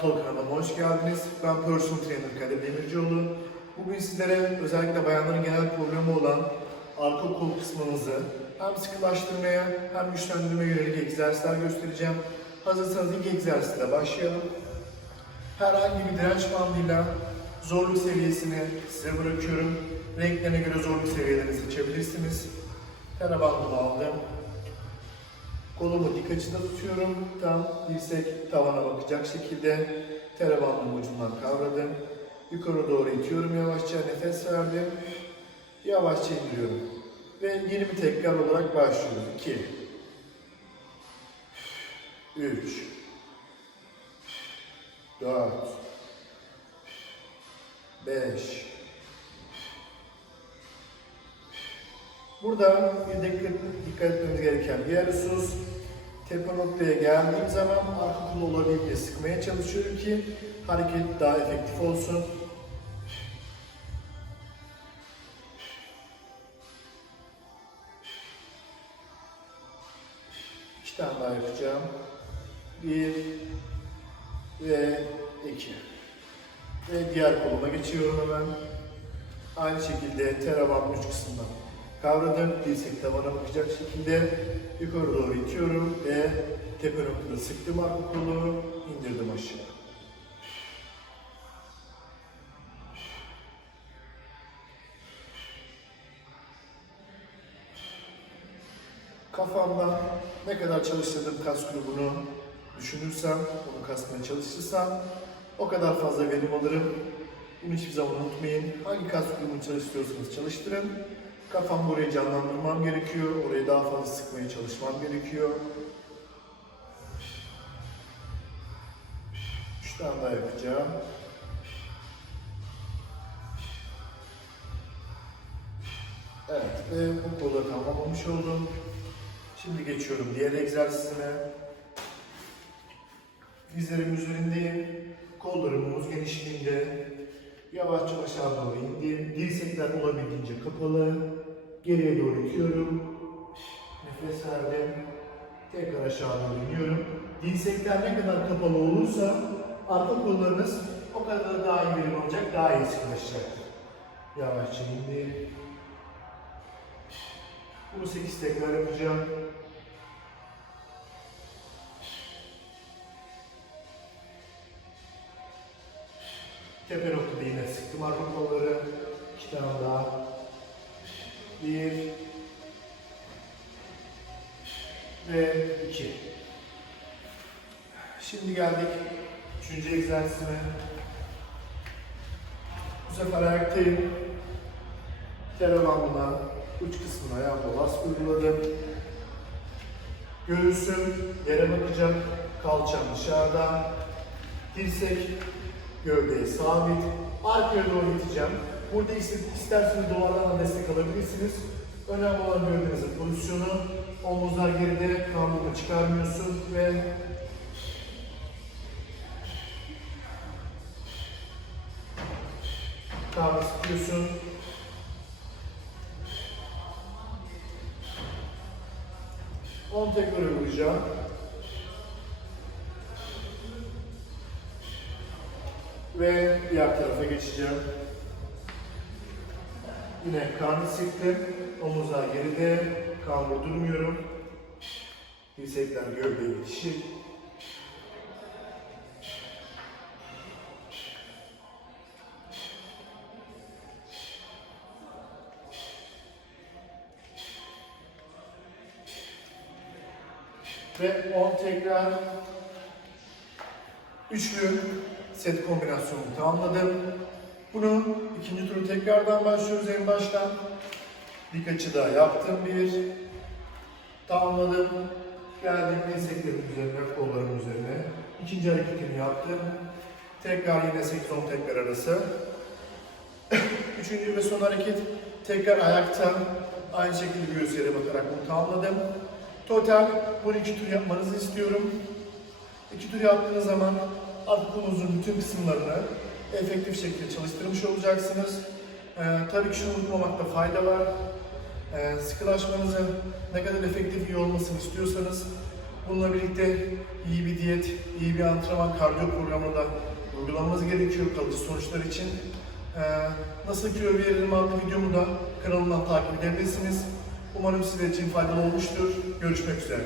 Talk kanalıma hoş geldiniz. Ben personal trainer Kadir Demircioğlu. Bugün sizlere özellikle bayanların genel problemi olan arka kol kısmımızı hem sıkılaştırmaya hem güçlendirmeye yönelik egzersizler göstereceğim. Hazırsanız ilk egzersizle başlayalım. Herhangi bir direnç bandıyla zorluk seviyesini size bırakıyorum. Renklerine göre zorluk seviyelerini seçebilirsiniz. Kara bandımı aldım. Kolumu dik açıda tutuyorum. Tam dirsek tavana bakacak şekilde tera bandımı ucundan kavradım. Yukarı doğru itiyorum yavaşça. Nefes verdim. Yavaşça indiriyorum. Ve 20 tekrar olarak başlıyoruz. 2 3 4 5 Burada bir dikkat, dikkat etmemiz gereken bir yer husus. Tepe noktaya geldiğim zaman arka kolu olabildiğince sıkmaya çalışıyorum ki hareket daha efektif olsun. İki tane daha yapacağım. Bir ve iki. Ve diğer koluma geçiyorum hemen. Aynı şekilde terabanın üç kısmından kavradım. Dirsek tavana bakacak şekilde yukarı doğru itiyorum ve tepe noktada sıktım arka kolu, indirdim aşağı. Kafamdan ne kadar çalıştırdığım kas grubunu düşünürsem, onu kasmaya çalışırsam o kadar fazla verim alırım. Bunu hiçbir zaman unutmayın. Hangi kas grubunu çalıştırıyorsanız çalıştırın. Kafamı oraya canlandırmam gerekiyor. Orayı daha fazla sıkmaya çalışmam gerekiyor. Üç tane daha yapacağım. Evet ve bu kolu da tamamlamış oldum. Şimdi geçiyorum diğer egzersizime. Dizlerim üzerindeyim. Kollarım omuz genişliğinde. Yavaşça aşağı doğru indim. Dirsekler olabildiğince kapalı. Geriye doğru itiyorum. Nefes verdim. Tekrar aşağı doğru iniyorum. Dirsekler ne kadar kapalı olursa arka kollarınız o kadar daha iyi verim olacak, daha iyi sıkılaşacaktır. Yavaşça indim. Bunu 8 tekrar yapacağım. Tepe noktada yine sıktım arka kolları. İki tane daha. Bir. Ve iki. Şimdi geldik üçüncü egzersizime. Bu sefer ayaktayım. Televanla uç kısmına ayağımla bas uyguladım. Göğsüm yere bakacak, kalçam dışarıda. Dirsek gövdeye sabit. Arkaya doğru gideceğim. Burada isterseniz duvardan destek alabilirsiniz. Önemli olan gövdenizin pozisyonu. Omuzlar geride, kamburunu çıkarmıyorsun ve Karnı sıkıyorsun. On tekrar uygulayacağım. Ve diğer tarafa geçeceğim. Yine karnı sıktım. Omuzlar geride. Kalma durmuyorum. Dirsekler gövdeye yetişik. Ve 10 tekrar üçlü set kombinasyonunu tamamladım. Bunu ikinci turu tekrardan başlıyoruz en baştan. Dik açıda yaptım bir. Tamamladım. Geldim dirseklerim üzerine, kollarım üzerine. İkinci hareketimi yaptım. Tekrar yine 8-10 tekrar arası. Üçüncü ve son hareket tekrar ayakta aynı şekilde göğüs yere bakarak bunu tamamladım. Total bunu iki tur yapmanızı istiyorum. İki tur yaptığınız zaman kolunuzun bütün kısımlarını efektif şekilde çalıştırmış olacaksınız. Ee, tabii ki şunu unutmamakta fayda var. Ee, sıkılaşmanızın ne kadar efektif iyi olmasını istiyorsanız bununla birlikte iyi bir diyet, iyi bir antrenman, kardiyo programını da uygulamanız gerekiyor kalıcı sonuçlar için. Ee, nasıl kilo veririm adlı videomu da kanalımdan takip edebilirsiniz. Umarım sizler için faydalı olmuştur. Görüşmek üzere.